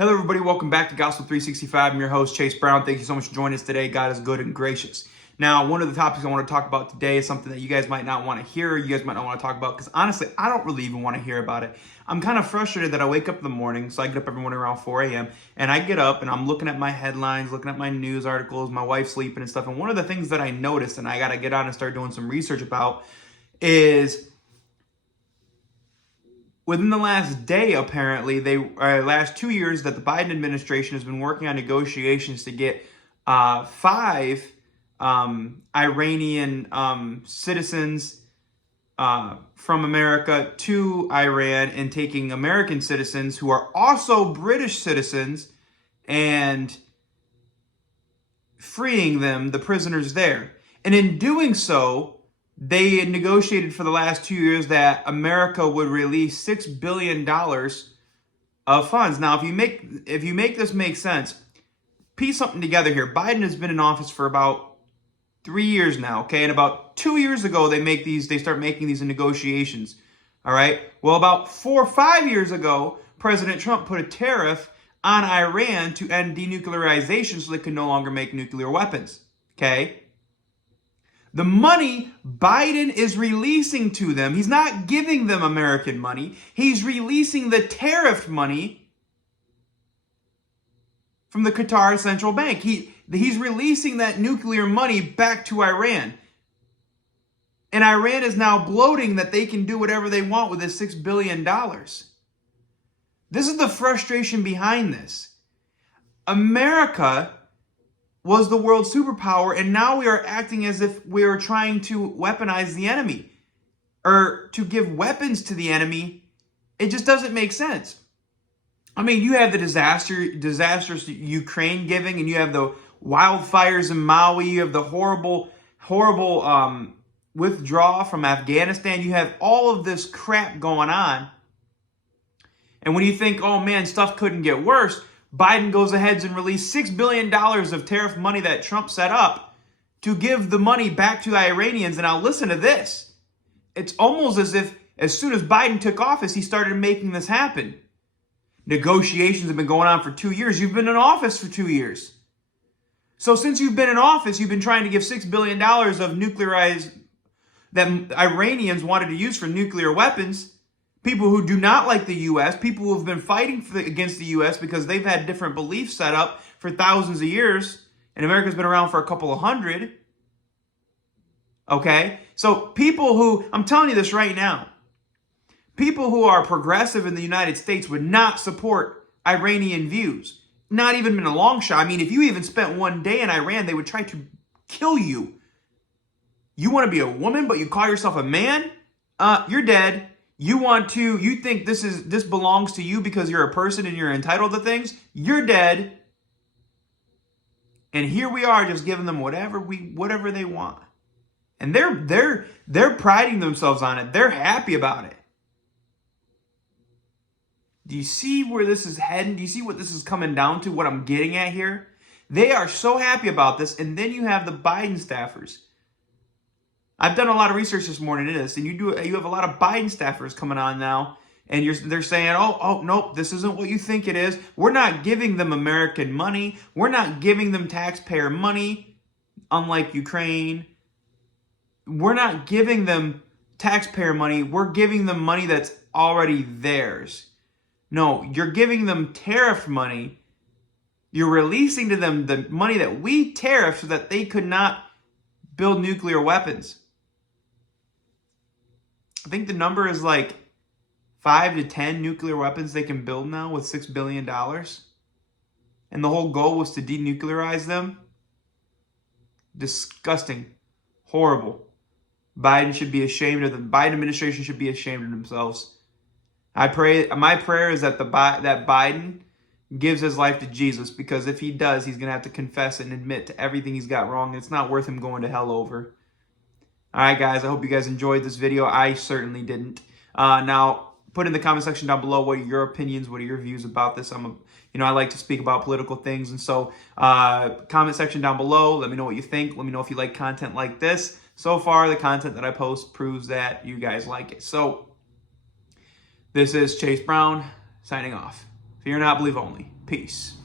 Hello, everybody. Welcome back to Gospel 365. I'm your host, Chase Brown. Thank you so much for joining us today. God is good and gracious. Now, one of the topics I want to talk about today is something that you guys might not want to hear, you guys might not want to talk about, because honestly, I don't really even want to hear about it. I'm kind of frustrated that I wake up in the morning, so I get up every morning around 4 a.m., and I get up and I'm looking at my headlines, looking at my news articles, my wife's sleeping and stuff, and one of the things that I noticed, and I got to get on and start doing some research about, is within the last day, apparently, last 2 years that the Biden administration has been working on negotiations to get 5 Iranian citizens from America to Iran, and taking American citizens who are also British citizens and freeing them, the prisoners there. And in doing so, they had negotiated for the last 2 years that America would release $6 billion of funds. Now, if you make this make sense, piece something together here. Biden has been in office for about 3 years now, okay? And about 2 years ago, they start making these negotiations, all right? Well, about 4 or 5 years ago, President Trump put a tariff on Iran to end denuclearization so they could no longer make nuclear weapons, okay? The money Biden is releasing to them, he's not giving them American money. He's releasing the tariff money from the Qatar Central Bank. He's releasing that nuclear money back to Iran. And Iran is now bloating that they can do whatever they want with this $6 billion. This is the frustration behind this. America was the world superpower, and now we are acting as if we are trying to weaponize the enemy or to give weapons to the enemy. It just doesn't make sense. I mean, you have the disastrous Ukraine giving, and you have the wildfires in Maui, you have the horrible withdrawal from Afghanistan. You have all of this crap going on. And when you think, oh man, stuff couldn't get worse, Biden goes ahead and released $6 billion of tariff money that Trump set up to give the money back to the Iranians. And now listen to this. It's almost as if as soon as Biden took office, he started making this happen. Negotiations have been going on for 2 years. You've been in office for 2 years. So since you've been in office, you've been trying to give $6 billion of nuclearized that Iranians wanted to use for nuclear weapons. People who do not like the U.S., people who have been fighting against the U.S. because they've had different beliefs set up for thousands of years, and America's been around for a couple of hundred. Okay? So people who, I'm telling you this right now, people who are progressive in the United States would not support Iranian views. Not even in a long shot. I mean, if you even spent one day in Iran, they would try to kill you. You want to be a woman, but you call yourself a man? You're dead. You think this belongs to you because you're a person and you're entitled to things? You're dead. And here we are just giving them whatever they want. And they're priding themselves on it. They're happy about it. Do you see where this is heading? Do you see what this is coming down to, what I'm getting at here? They are so happy about this, and then you have the Biden staffers. I've done a lot of research this morning in this, and you have a lot of Biden staffers coming on now, and they're saying, oh, nope, this isn't what you think it is. We're not giving them American money. We're not giving them taxpayer money, unlike Ukraine. We're not giving them taxpayer money. We're giving them money that's already theirs. No, you're giving them tariff money. You're releasing to them the money that we tariffed so that they could not build nuclear weapons. I think the number is like 5 to 10 nuclear weapons they can build now with $6 billion. And the whole goal was to denuclearize them. Disgusting. Horrible. Biden should be ashamed of them. Biden administration should be ashamed of themselves. My prayer is that that Biden gives his life to Jesus, because if he does, he's going to have to confess and admit to everything he's got wrong. It's not worth him going to hell over. All right, guys, I hope you guys enjoyed this video. I certainly didn't. Now, put in the comment section down below what are your opinions, what are your views about this. I like to speak about political things, and so comment section down below. Let me know what you think. Let me know if you like content like this. So far, the content that I post proves that you guys like it. So, this is Chase Brown signing off. Fear not, believe only. Peace.